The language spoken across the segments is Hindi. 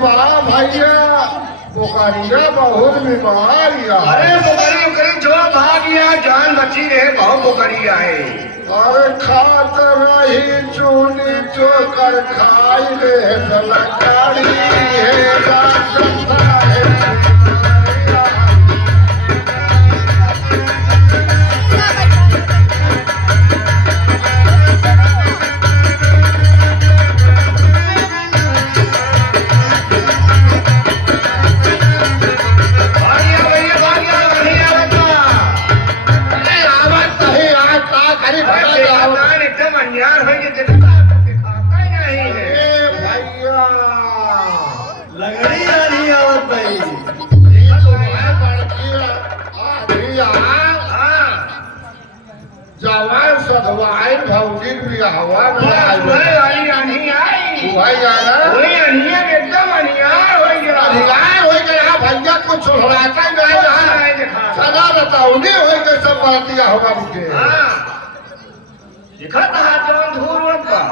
बड़ा भैया बुखारिया बहुत बीमारिया। अरे बुखारी उखरी जो भाग गया जान बची रहे बहुत बुखारिया है। अरे खात रही चूनी चोकर खाई रे सरकारी है रास्ता है। जवान सधवाई भौजी भी हवा में वाली आनी आई भाई जाना वही अनिया एकदम अनियार हो गया। अधिकार हो गया भैया कुछ छोड़ाता ही नहीं रहा। सदा बताओ नहीं हो गए सब बातिया होगा मुझे। देखा था जवान धूल उड़ता।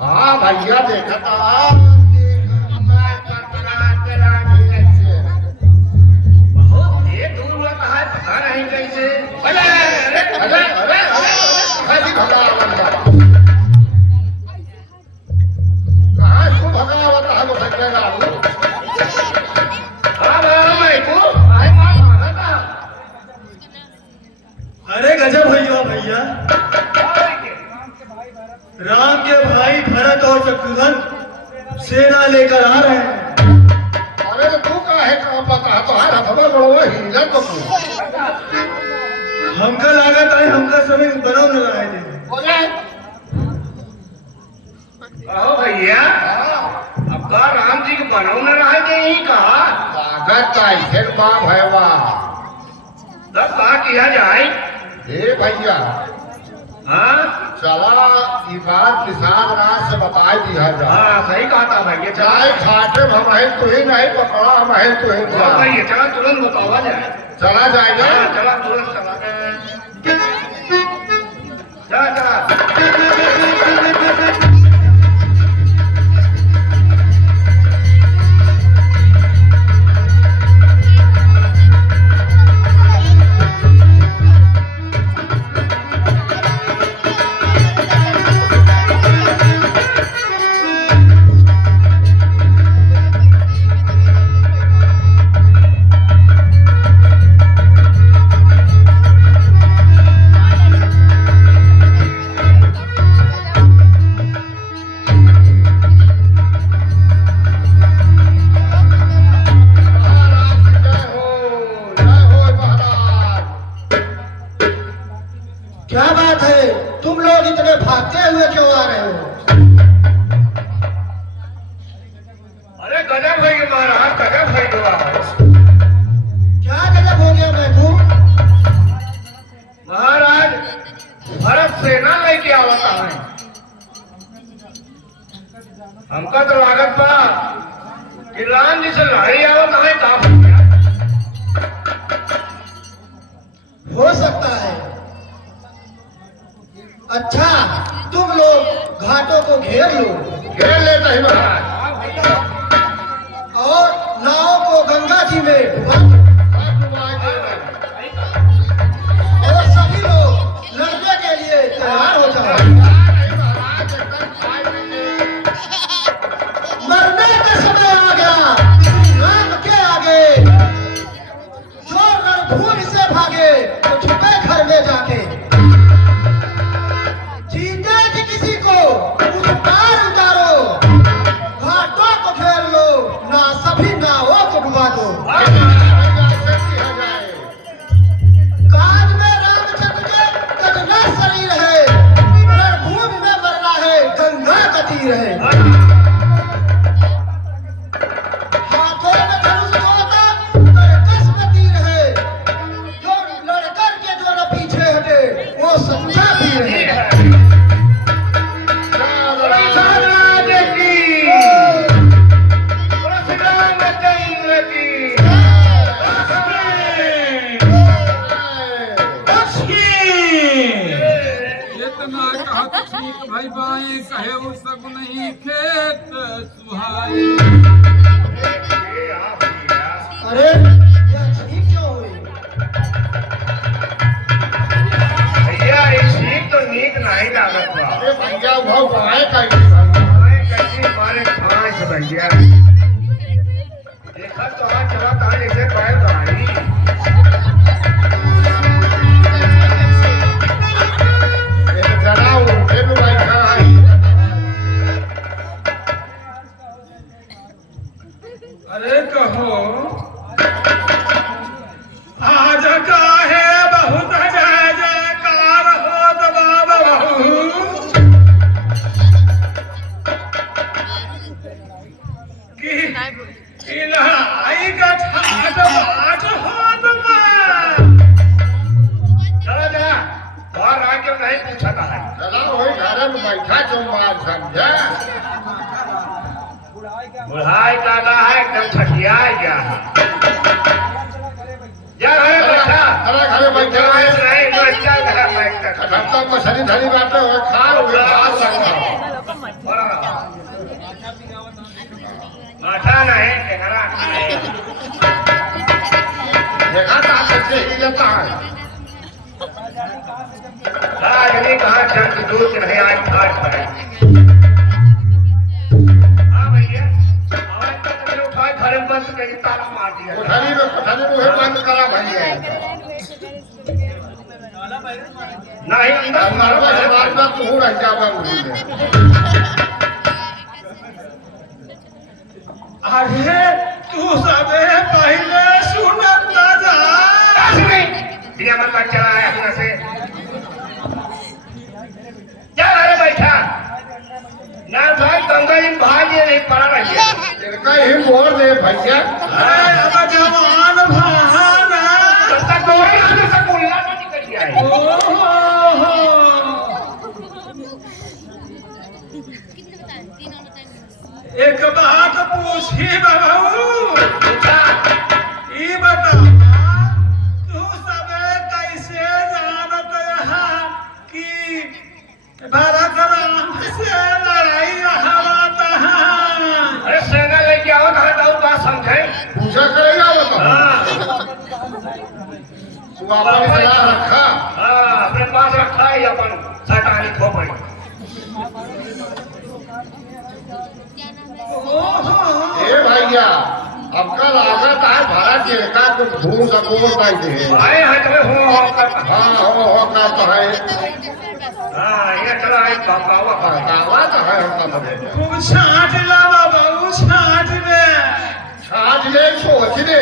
हाँ भैया देखा था बहुत ये धूल उड़ता है पता नहीं कैसे। अरे अरे अरे अरे भगवान कहाँ इसको भगावत है वो भगेगा अरे गजब भैया भैया राम के भाई भरत और शत्रुघ्न सेना लेकर आ रहे हैं। अरे तू काहे का पता तो हर हथवा बड़वा हिला तो तू हमका लागत है हमका समय बनव न रहे थे। कहो भैया अब्बा राम जी के बनव न रहे थे यही कहा लागत है फिर मां भैया तब कहा किया जाए। हे भैया हाँ चला ये बात निषाद राज से बता दिया जा। हाँ सही कहा था भैया चाहे खाटे हम है तो ही नहीं पकड़ा हम है तो ही भैया चला तुरंत बतावा जाए। चला जाएगा चला तुरंत चला चला चला। क्या बात है तुम लोग इतने भागते हुए क्यों आ रहे हो? अरे गजब भाई महाराज गजब भाई दुआ क्या गजब हो गया मैं को? महाराज भरत सेना लेके आवता है। हमका तो लागत बा कि राम जी से लड़ाई आवत है का हो सकता है। अच्छा तुम लोग घाटों को घेर लो घेर लेता ही महाराज और नाव को गंगा जी में डुबा दो और सभी लोग लड़ने के लिए तैयार हो जाओ। मरने का समय आ गया राम के आगे। जो रणभूमि से भागे तो छुपे घर में जाके। जीते जी किसी को उस पार उतारो घाटों को घेर लो ना सभी नावों को डुबा दो। काज में रामचंद्र के कजना शरीर है रणभूमि में मरना है गंगा का तीर है। हाथों में धनुष होता तरकस में तीर है। जो लड़कर के जो न पीछे हटे वो सच्चा तीर है। भाई बाएं कहे सब नहीं खेत सुहाई। भैया देखा तो हाँ चला था जैसे बैलगाड़ी एक जरा उठे में बैठा है अरे कहो आज का है बहुत जय जयकार हो बाबा बहू कि लड़ाई का ठाट बाट हो चला जा बाहर आके नहीं पूछा था चला वही घर में बैठा चौमार समझा बुढ़ाई दादा है एकदम ठटिया गया जा घरे बैठा अरे घरे बैठे नहीं तो अच्छा घर बैठा खटमता मछली धरी बाटे हो खा हुए बात सकता माथा नहीं टेकरा देखा था कैसे ही लेता है आज नहीं कहा चल दूध नहीं आज खाट पर हाँ भैया आवाज तक मैंने उठाए घर में बंद करके ताला मार दिया कोठरी में वही बंद करा भैया नहीं अंदर मारो समाज में तू रह जावा उसी में अरे तू सबे पहले सुनत ना जा बिना मतलब चला है अपना से जा अरे बैठा ना भाई गंगाजी भाई ये नहीं पड़ा रहिए इनका ही मोड़ दे भैया अरे अब जवान भाना तब तक कोई आने से बोलना नहीं निकल गया है एक बात पूछी बहू पूछा ई बता तू सबे कैसे जानत है कि भरत राम से लड़ाई हवात है अरे सेना लेके आओ ना तो बात समझे पूछा करेगा बता हाँ तू अपनी सलाह रखा हाँ अपने पास रखा है अपन सटानी खोपड़ी ए भैया अब कल आगत है भारत के का कुछ भूल सकोर नहीं दे आए हैं तुम्हें हो करता हाँ हो का तो है हाँ ये चला है बाबा दावा तो है हमका बदे खूब छाट ला बाबू छाट ले आज ले सोच ले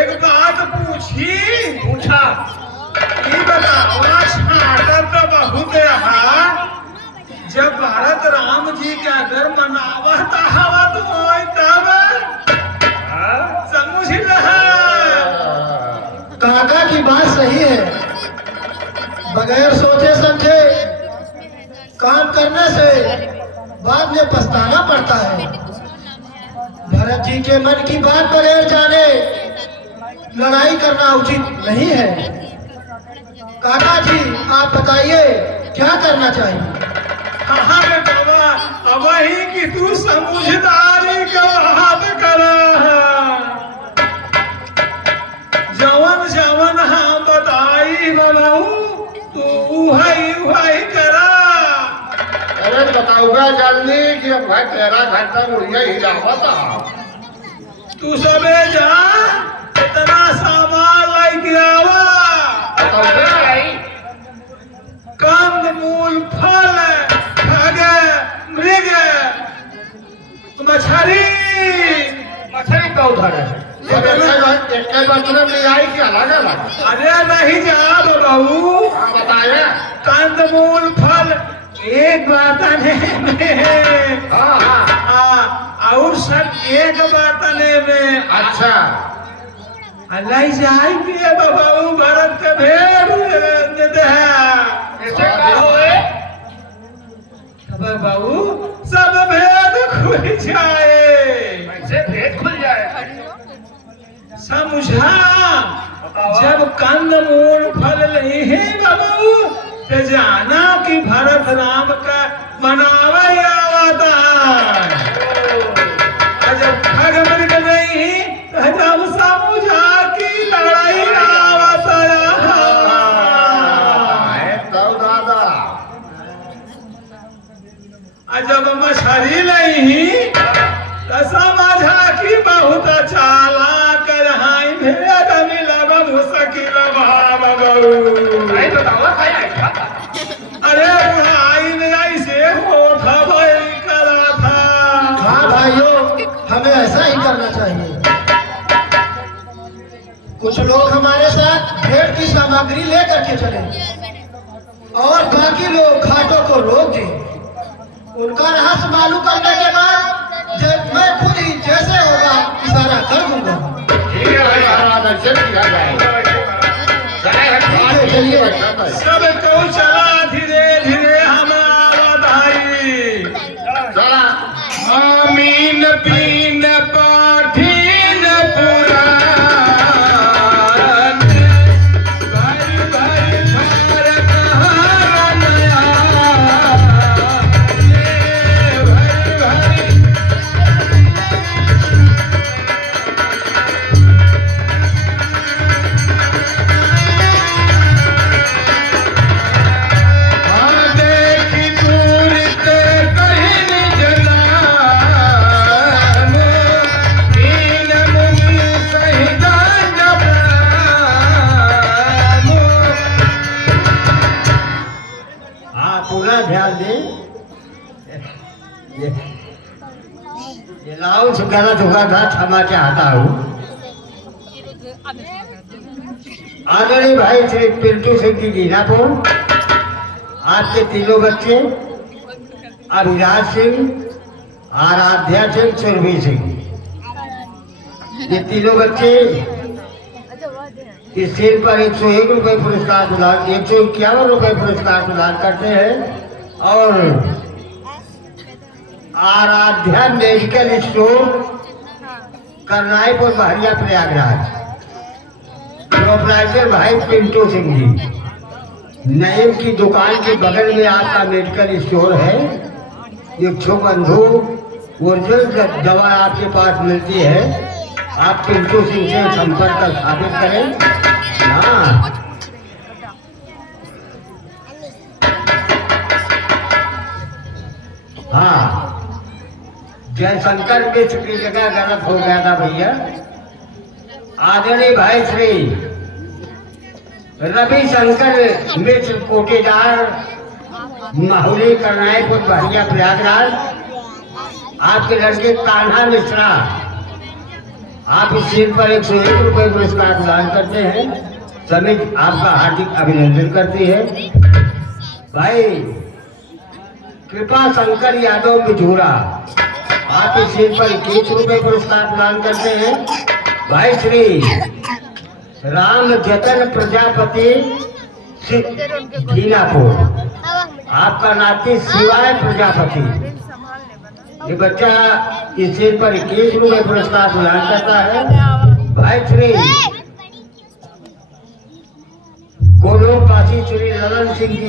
एक बात पूछी पूछा ई बतावा छाटत तो बहुत है जब भारत राम जी के अगर मनावत हवा तो तब हाँ समझ लहा काका की बात सही है। बगैर सोचे समझे काम करने से बाद में पछताना पड़ता है। भरत जी के मन की बात बगैर जाने लड़ाई करना उचित नहीं है। काका जी आप बताइए क्या करना चाहिए। हाँ बेटवा अब वही कि तू समझदारी का हाथ करा जवन जवन हाँ बताई बाबू तू उहाई करा अरे बताऊंगा जल्दी कि अब भाई तेरा घंटा मुड़िया हिलावा था तू सबे जा इतना सामान लेके आवा कंद मूल फल खग मृग मछली मछली का उधर है सब एक बर्तन में आई कि अलग अलग अरे नहीं जा बहू हाँ बताया कंद मूल फल एक बर्तने में हाँ हाँ और सब एक बर्तने में अच्छा अल्लाह जाएंगे बहू भरत के भेड़ देते हैं ऐसे क्या होए बाबू सब भेद खुल जाए ऐसे भेद खुल जाए समझा जब कंद मूल फल नहीं है बाबू तो जाना कि भरत राम का मनावा आवता जब खग मृग नहीं तो जब समझा की लड़ाई आवता तब दादा जब मछली नहीं तो समझा कि बहुत चालाक रहाई भेद मिलब मुश्किल भाव नहीं तो दावा खाया है क्या? अरे बुढ़ाई में ऐसे होठ भई करा था। हाँ भाइयों, हमें ऐसा ही करना चाहिए। कुछ लोग हमारे साथ भेंट की सामग्री लेकर के चले और बाकी लोग घाटों को रोक दें। उनका रहस्य मालूम करने के बाद जब मैं खुद ही जैसे होगा इशारा कर दूंगा। ठीक है भाई, महाराज ऐसे किया जाएगा। चलिए। सब को चला धीरे धीरे हम बधाई। चला आमीन पीन पाठीन पुराण भर भर भर कहान ये भर भर देखी दूर ते कहीं न जना मीन मुनि सहिता जब हाँ पूरा ध्यान दें। ये लाओ सुखाना सुखा था, क्षमा चाहता हूँ। आदरणीय भाई श्री पिंटू सिंह जी जीनापुर, आपके तीनों बच्चे अभिराज सिंह, आराध्या सिंह, सुरभि सिंह, ये तीनों बच्चे इस सील पर 101 रुपये पुरस्कार प्रदान 151 रुपये पुरस्कार प्रदान करते हैं। और आराध्या मेडिकल स्टोर, करनाईपुर, बहरिया, प्रयागराज, प्रोपराइटर भाई पिंटू सिंह जी। नईम की दुकान के बगल में आपका मेडिकल स्टोर है। इच्छुबंधु ओरिजिनल दवा आपके पास मिलती है। आप पिंटू सिंह से संपर्क स्थापित करें। हाँ, हाँ, जयशंकर मिश्र की जगह गलत हो गया था भैया। आदरणीय भाई श्री रविशंकर मिश्र, कोटेदार, माहुली, करनाईपुर, बहरिया, प्रयागराज, आपके लड़के कान्हा मिश्रा, आप इस सीट पर 101 रुपये पुरस्कार प्रदान करते हैं। समिति आपका हार्दिक अभिनंदन करती है। भाई कृपा शंकर यादव मिझूरा, आप इस सीट पर 21 रुपये पुरस्कार प्रदान करते हैं। भाई श्री राम जतन प्रजापति, दीनापुर, आपका नाती शिवाय प्रजापति, ये बच्चा इस सीट पर 21 रुपये पुरस्कार प्रदान करता है। भाई श्री गोलोक काशी श्री ललन सिंह जी,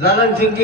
ललन सिंह जी